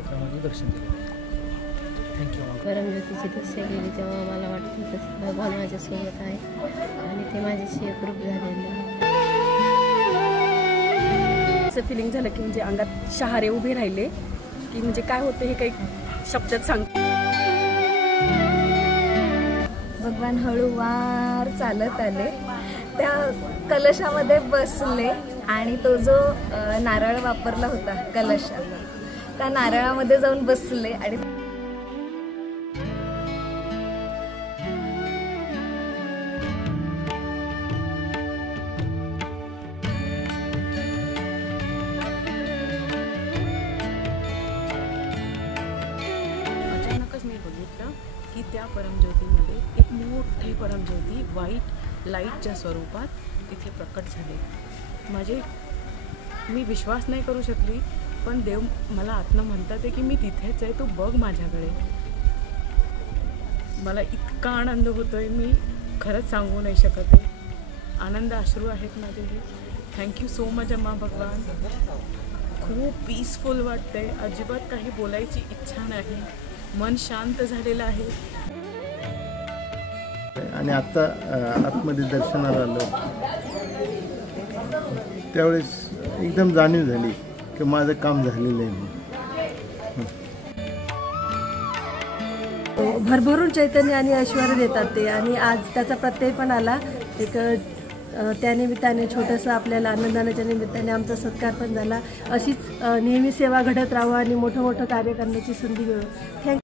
चक्रामध्ये दर्शन दिलं. थँक्यू. परमज्योतीची दीक्षा गेली तेव्हा मला वाटत होतं भगवान माझ्यासोबत आहे आणि ते माझ्याशी एकरूप झालेले आहे. असं फिलिंग झालं की म्हणजे अंगात शहारे उभे राहिले की म्हणजे काय होतं हे काही शब्दात सांगतो. भगवान हळूवार चालत आले, त्या कलशामध्ये बसले आणि तो जो नारळ वापरला होता कलशाला त्या नारळामध्ये जाऊन बसले आणि अचानकच मी बघितलं की त्या परमज्योतीमध्ये एक मोठी परमज्योती व्हाईट लाईटच्या स्वरूपात तिथे प्रकट झाले. मी विश्वास नाही करू शकली, पण देव मला आत्मा म्हणतात आहे की मी तिथेच आहे, तू बघ माझ्याकडे. मला इतका आनंद होतोय, मी खरंच सांगू नाही शकत आहे. आनंद अश्रू आहेत माझे. थँक्यू सो मच अम्मा भगवान. खूप पीसफुल वाटतंय, अजिबात काही बोलायची इच्छा नाही, मन शांत झालेलं आहे. आणि आत्ता आतमध्ये दर्शनाला आलो त्यावेळेस एकदम जाणीव झाली की माझं काम झालेलं आहे. भरभरून चैतन्य आणि ऐश्वर्य देतात ते, आणि आज त्याचा प्रत्यय पण आला. एक त्यानिमित्ताने छोटंसं आपल्याला आनंदानाच्या निमित्ताने आमचा सत्कार पण झाला. अशीच नेहमी सेवा घडत राहावं आणि मोठं मोठं कार्य करण्याची संधी मिळो. थँक्यू.